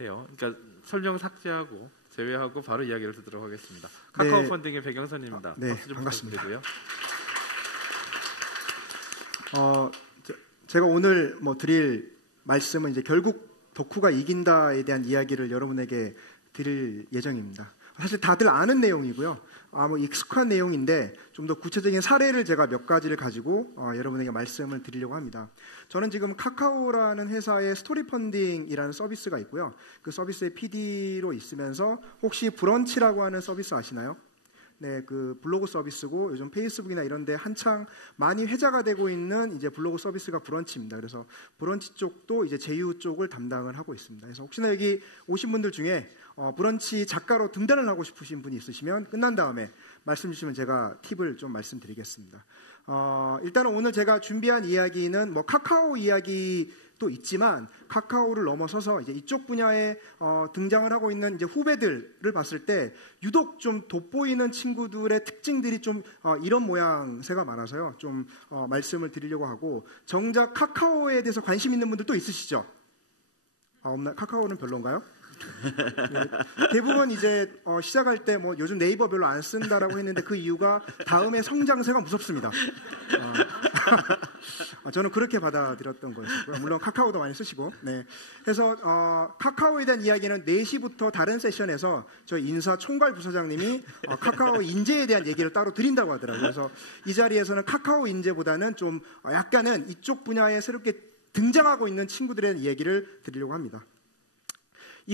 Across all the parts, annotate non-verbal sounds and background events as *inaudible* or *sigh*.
해요. 그러니까 설명 삭제하고 제외하고 바로 이야기를 듣도록 하겠습니다. 카카오 네. 펀딩의 백영선입니다. 네, 박수 좀 반갑습니다. 어, 제- 제가 오늘 뭐 드릴 말씀은 이제 결국 덕후가 이긴다에 대한 이야기를 여러분에게 드릴 예정입니다. 사실 다들 아는 내용이고요. 아, 뭐 익숙한 내용인데 좀 더 구체적인 사례를 제가 몇 가지를 가지고 어, 여러분에게 말씀을 드리려고 합니다. 저는 지금 카카오라는 회사의 스토리 펀딩이라는 서비스가 있고요. 그 서비스의 PD로 있으면서 혹시 브런치라고 하는 서비스 아시나요? 네, 그 블로그 서비스고 요즘 페이스북이나 이런 데 한창 많이 회자가 되고 있는 이제 블로그 서비스가 브런치입니다. 그래서 브런치 쪽도 이제 제휴 쪽을 담당을 하고 있습니다. 그래서 혹시나 여기 오신 분들 중에 어, 브런치 작가로 등단을 하고 싶으신 분이 있으시면 끝난 다음에 말씀 주시면 제가 팁을 좀 말씀드리겠습니다. 어, 일단은 오늘 제가 준비한 이야기는 뭐 카카오 이야기도 있지만 카카오를 넘어서서 이제 이쪽 분야에 어, 등장을 하고 있는 이제 후배들을 봤을 때 유독 좀 돋보이는 친구들의 특징들이 좀 어, 이런 모양새가 많아서요. 좀 어, 말씀을 드리려고 하고 정작 카카오에 대해서 관심 있는 분들도 있으시죠? 아, 없나? 카카오는 별론가요? 네, 대부분 이제 어, 시작할 때 뭐 요즘 네이버 별로 안 쓴다라고 했는데 그 이유가 다음에 성장세가 무섭습니다. 어, 아, *laughs* 저는 그렇게 받아들였던 거였고요. 물론 카카오도 많이 쓰시고. 네. 그래서 어, 카카오에 대한 이야기는 4시부터 다른 세션에서 저희 인사 총괄 부서장님이 어, 카카오 인재에 대한 얘기를 따로 드린다고 하더라고요. 그래서 이 자리에서는 카카오 인재보다는 좀 어, 약간은 이쪽 분야에 새롭게 등장하고 있는 친구들의 이야기를 드리려고 합니다.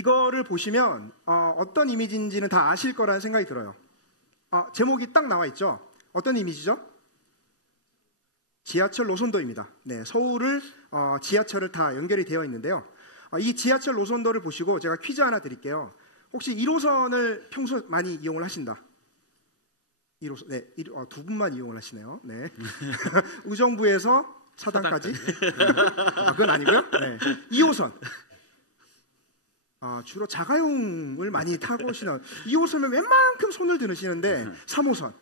이거를 보시면 어, 떤 이미지인지는 다 아실 거라는 생각이 들어요. 아, 제목이 딱 나와 있죠. 어떤 이미지죠? 지하철 노선도입니다. 네, 서울을 어, 지하철을 다 연결이 되어 있는데요. 어, 이 지하철 노선도를 보시고 제가 퀴즈 하나 드릴게요. 혹시 1호선을 평소 많이 이용을 하신다? 1호선, 네, 일- 어, 두 분만 이용을 하시네요. 네. *laughs* *laughs* 의정부에서? 네. *laughs* 아, 그건 아니고요. 네. 2호선. 아, 주로 자가용을 많이 타고 오시나 2호선은 웬만큼 손을 드시는데 3호선.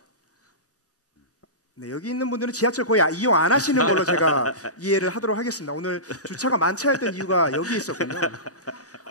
네, 여기 있는 분들은 지하철 거의 이용 안 하시는 걸로 제가 *laughs* 이해를 하도록 하겠습니다. 오늘 주차가 않던 이유가 여기 있었군요.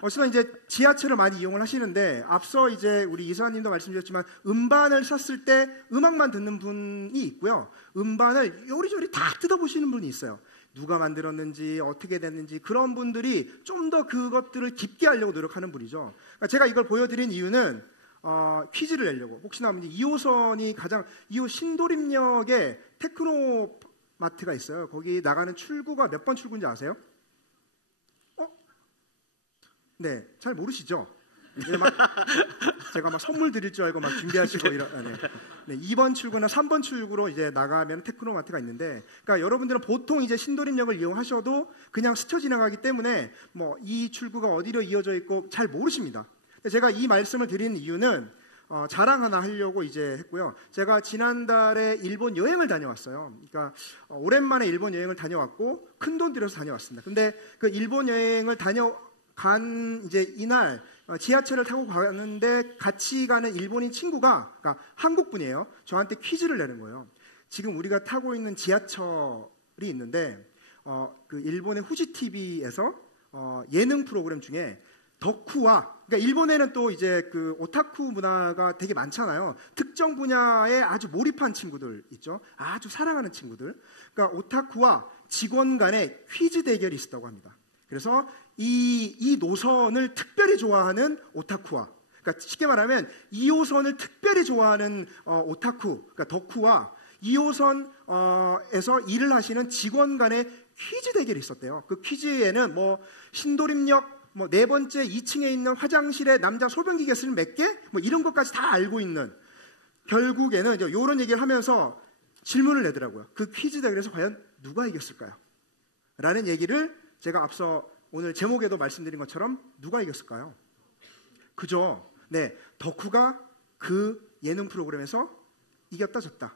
어쨌든 이제 지하철을 많이 이용을 하시는데 앞서 이제 우리 이사님도 말씀드렸지만 음반을 샀을 때 음악만 듣는 분이 있고요. 음반을 요리조리 다 뜯어보시는 분이 있어요. 누가 만들었는지 어떻게 됐는지 그런 분들이 좀 더 그것들을 깊게 하려고 노력하는 분이죠. 그러니까 제가 이걸 보여드린 이유는 어, 퀴즈를 내려고 혹시나 이제 2호선이 가장 2호 신도림역에 테크노 마트가 있어요. 거기 나가는 출구가 몇 번 출구인지 아세요? 어? 네, 잘 모르시죠? 네, 막 제가 막 선물 드릴 줄 알고 막 준비하시고 이런 아, 네. 네, 2번 출구나 3번 출구로 이제 나가면 테크노마트가 있는데 그러니까 여러분들은 보통 이제 신도림역을 이용하셔도 그냥 스쳐 지나가기 때문에 뭐 이 출구가 어디로 이어져 있고 잘 모르십니다. 제가 이 말씀을 드리는 이유는 어, 자랑 하나 하려고 이제 했고요. 제가 지난달에 일본 여행을 다녀왔어요. 그러니까 어, 오랜만에 일본 여행을 다녀왔고 큰 돈 들여서 다녀왔습니다. 근데 그 일본 여행을 다녀간 이제 이날 어, 지하철을 타고 가는데 같이 가는 일본인 친구가 그러니까 한국 분이에요. 저한테 퀴즈를 내는 거예요. 지금 우리가 타고 있는 지하철이 있는데 어, 그 일본의 후지 TV에서 어, 예능 프로그램 중에 덕후와 그러니까 일본에는 또 이제 그 오타쿠 문화가 되게 많잖아요. 특정 분야에 아주 몰입한 친구들 있죠. 아주 사랑하는 친구들. 그러니까 오타쿠와 직원 간의 퀴즈 대결이 있었다고 합니다. 그래서 이, 이 노선을 특별히 좋아하는 오타쿠와 그러니까 쉽게 말하면 2호선을 특별히 좋아하는 어, 오타쿠, 그러니까 덕후와 2호선에서 일을 하시는 직원 간의 퀴즈 대결이 있었대요. 그 퀴즈에는 뭐 신도림역 뭐 네 번째 2층에 있는 화장실에 남자 소변기 개수를 몇 개? 뭐 이런 것까지 다 알고 있는 결국에는 이제 이런 얘기를 하면서 질문을 내더라고요. 그 퀴즈 대결에서 과연 누가 이겼을까요? 라는 얘기를 제가 앞서 오늘 제목에도 말씀드린 것처럼 누가 이겼을까요? 그죠? 네, 덕후가 그 예능 프로그램에서 이겼다 졌다.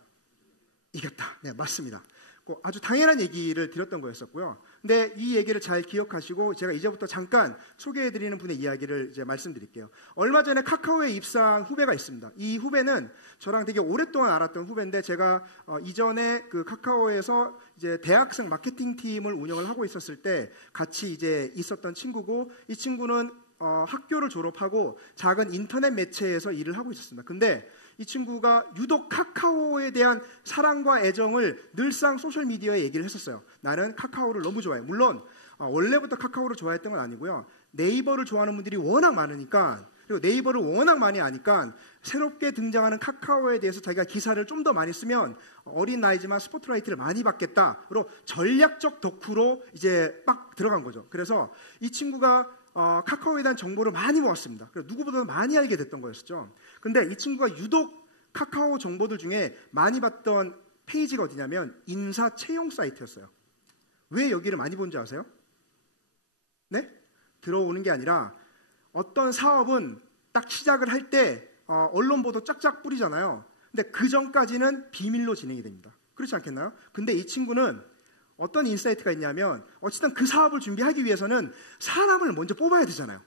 이겼다. 네, 맞습니다. 그 아주 당연한 얘기를 드렸던 거였었고요. 근데 이 얘기를 잘 기억하시고 제가 이제부터 잠깐 소개해 드리는 분의 이야기를 이제 말씀드릴게요. 얼마 전에 카카오에 입사한 후배가 있습니다. 이 후배는 저랑 되게 오랫동안 알았던 후배인데 제가 어, 이전에 그 카카오에서 이제 대학생 마케팅 팀을 운영을 하고 있었을 때 같이 이제 있었던 친구고 이 친구는 어, 학교를 졸업하고 작은 인터넷 매체에서 일을 하고 있었습니다. 근데 이 친구가 유독 카카오에 대한 사랑과 애정을 늘상 소셜미디어에 얘기를 했었어요. 나는 카카오를 너무 좋아해. 물론 어, 원래부터 카카오를 좋아했던 건 아니고요. 네이버를 좋아하는 분들이 워낙 많으니까 그리고 네이버를 워낙 많이 아니까 새롭게 등장하는 카카오에 대해서 자기가 기사를 좀 더 많이 쓰면 어린 나이지만 스포트라이트를 많이 받겠다로 전략적 덕후로 이제 막 들어간 거죠. 그래서 이 친구가 어, 카카오에 대한 정보를 많이 모았습니다. 그래서 누구보다 많이 알게 됐던 거였죠. 근데 이 친구가 유독 카카오 정보들 중에 많이 봤던 페이지가 어디냐면 인사 채용 사이트였어요. 왜 여기를 많이 본줄 아세요? 네? 들어오는 게 아니라 어떤 사업은 딱 시작을 할때 어, 언론 보도 쫙쫙 뿌리잖아요. 근데 그 전까지는 비밀로 진행이 됩니다. 그렇지 않겠나요? 근데 이 친구는 어떤 인사이트가 있냐면 어쨌든 그 사업을 준비하기 위해서는 사람을 먼저 뽑아야 되잖아요.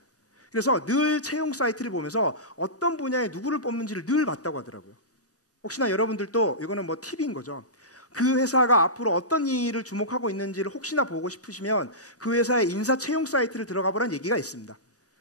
그래서 늘 채용 사이트를 보면서 어떤 분야에 누구를 뽑는지를 늘 봤다고 하더라고요. 혹시나 여러분들도 이거는 뭐 팁인 거죠. 그 회사가 앞으로 어떤 일을 주목하고 있는지를 혹시나 보고 싶으시면 그 회사의 인사 채용 사이트를 들어가 보라는 얘기가 있습니다.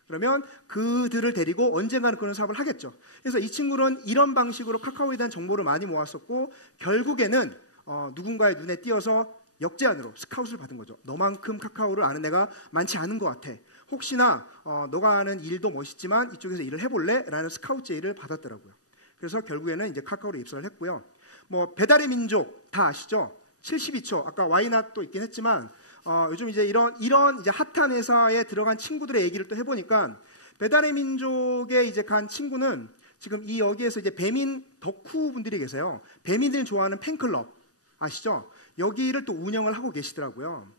그러면 그들을 데리고 언젠가는 그런 사업을 하겠죠. 그래서 이 친구는 이런 방식으로 카카오에 대한 정보를 많이 모았었고 결국에는 어, 누군가의 눈에 띄어서 역제안으로 스카웃을 받은 거죠. 너만큼 카카오를 아는 애가 많지 않은 것 같아. 혹시나 어, 너가 하는 일도 멋있지만 이쪽에서 일을 해볼래? 라는 스카웃 제의를 받았더라고요. 그래서 결국에는 이제 카카오로 입사를 했고요. 뭐 배달의 민족 다 아시죠? 72초 아까 와이낫도 있긴 했지만 어, 요즘 이제 이런 이런 이제 핫한 회사에 들어간 친구들의 얘기를 또 해보니까 배달의 민족에 이제 간 친구는 지금 이 여기에서 이제 배민 덕후 분들이 계세요. 배민들이 좋아하는 팬클럽 아시죠? 여기를 또 운영을 하고 계시더라고요.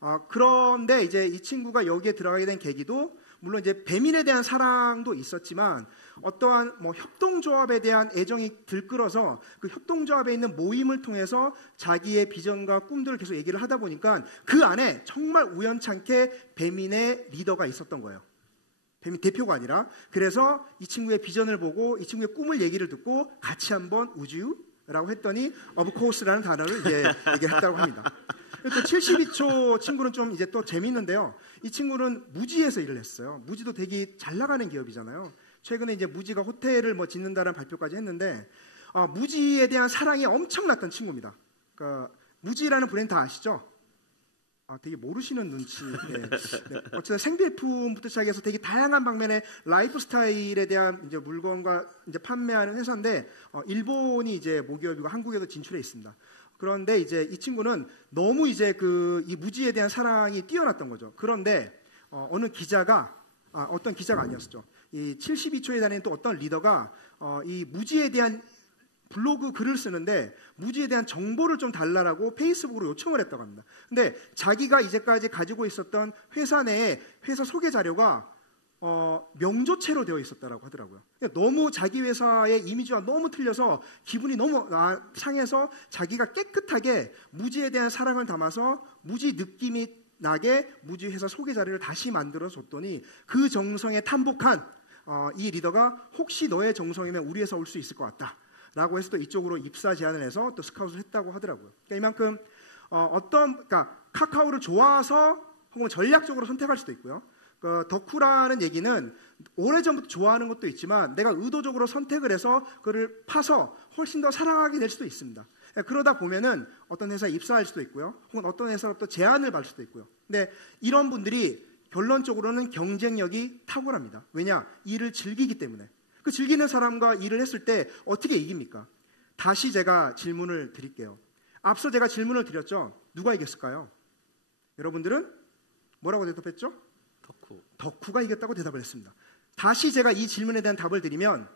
어, 그런데 이제 이 친구가 여기에 들어가게 된 계기도 물론 이제 배민에 대한 사랑도 있었지만 어떠한 뭐 협동조합에 대한 애정이 들끓어서 그 협동조합에 있는 모임을 통해서 자기의 비전과 꿈들을 계속 얘기를 하다 보니까 그 안에 정말 우연찮게 배민의 리더가 있었던 거예요. 배민 대표가 아니라 그래서 이 친구의 비전을 보고 이 친구의 꿈을 얘기를 듣고 같이 한번 우주 라고 했더니 of course라는 단어를 이제 얘기했다고 합니다. 또 72초 친구는 좀 이제 또 재밌는데요. 이 친구는 무지에서 일을 했어요. 무지도 되게 잘 나가는 기업이잖아요. 최근에 이제 무지가 호텔을 뭐 짓는다는 발표까지 했는데 어, 무지에 대한 사랑이 엄청났던 친구입니다. 그러니까 무지라는 브랜드 아시죠? 아, 되게 모르시는 눈치. 네. 네. 어쨌든 생필품부터 시작해서 되게 다양한 방면의 라이프 스타일에 대한 이제 물건과 이제 판매하는 회사인데 어, 일본이 이제 모기업이고 한국에도 진출해 있습니다. 그런데 이제 이 친구는 너무 이제 그 이 무지에 대한 사랑이 뛰어났던 거죠. 그런데 어, 느 기자가 아, 어떤 기자가 아니었죠. 이 72초에 다니는 또 어떤 리더가 어, 이 무지에 대한 블로그 글을 쓰는데 무지에 대한 정보를 좀 달라라고 페이스북으로 요청을 했다고 합니다. 근데 자기가 이제까지 가지고 있었던 회사 내에 회사 소개 자료가 어, 명조체로 되어 있었다라고 하더라고요. 그러니까 너무 자기 회사의 이미지와 너무 틀려서 기분이 너무 아, 상해서 자기가 깨끗하게 무지에 대한 사랑을 담아서 무지 느낌이 나게 무지 회사 소개 자료를 다시 만들어 줬더니 그 정성에 탐복한 어, 이 리더가 혹시 너의 정성이면 우리 회사 올 수 있을 것 같다. 라고 해서 또 이쪽으로 입사 제안을 해서 또 스카웃을 했다고 하더라고요. 그러니까 이만큼 어, 떤 그러니까 카카오를 좋아서 혹은 전략적으로 선택할 수도 있고요. 그 덕후라는 얘기는 오래전부터 좋아하는 것도 있지만 내가 의도적으로 선택을 해서 그를 파서 훨씬 더 사랑하게 될 수도 있습니다. 그러다 보면은 어떤 회사에 입사할 수도 있고요. 혹은 어떤 회사로부터 제안을 받을 수도 있고요. 근데 이런 분들이 결론적으로는 경쟁력이 탁월합니다. 왜냐? 일을 즐기기 때문에. 그 즐기는 사람과 일을 했을 때 어떻게 이깁니까? 다시 제가 질문을 드릴게요. 앞서 제가 질문을 드렸죠. 누가 이겼을까요? 여러분들은 뭐라고 대답했죠? 덕후. 덕후가 이겼다고 대답을 했습니다. 다시 제가 이 질문에 대한 답을 드리면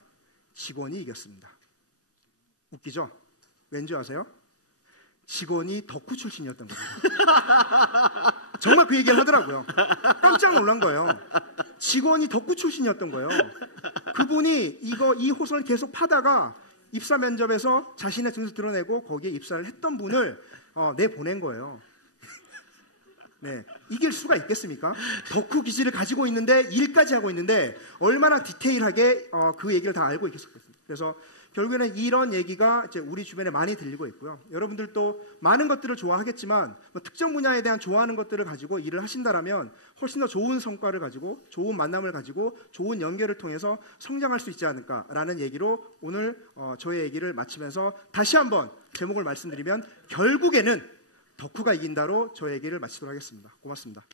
직원이 이겼습니다. 웃기죠? 왠지 아세요? 직원이 덕후 출신이었던 겁니다. *laughs* 정말 그 얘기를 하더라고요. 깜짝 놀란 거예요. 직원이 덕후 출신이었던 거예요. 그분이 이거 이 호선을 계속 파다가 입사 면접에서 자신의 등수 드러내고 거기에 입사를 했던 분을 어, 내 보낸 거예요. 네, 이길 수가 있겠습니까? 덕후 기질을 가지고 있는데 일까지 하고 있는데 얼마나 디테일하게 어, 그 얘기를 다 알고 있겠습니까? 그래서 결국에는 이런 얘기가 이제 우리 주변에 많이 들리고 있고요. 여러분들도 많은 것들을 좋아하겠지만 뭐 특정 분야에 대한 좋아하는 것들을 가지고 일을 하신다라면 훨씬 더 좋은 성과를 가지고 좋은 만남을 가지고 좋은 연결을 통해서 성장할 수 있지 않을까라는 얘기로 오늘 어, 저의 얘기를 마치면서 다시 한번 제목을 말씀드리면 결국에는 덕후가 이긴다로 저의 얘기를 마치도록 하겠습니다. 고맙습니다.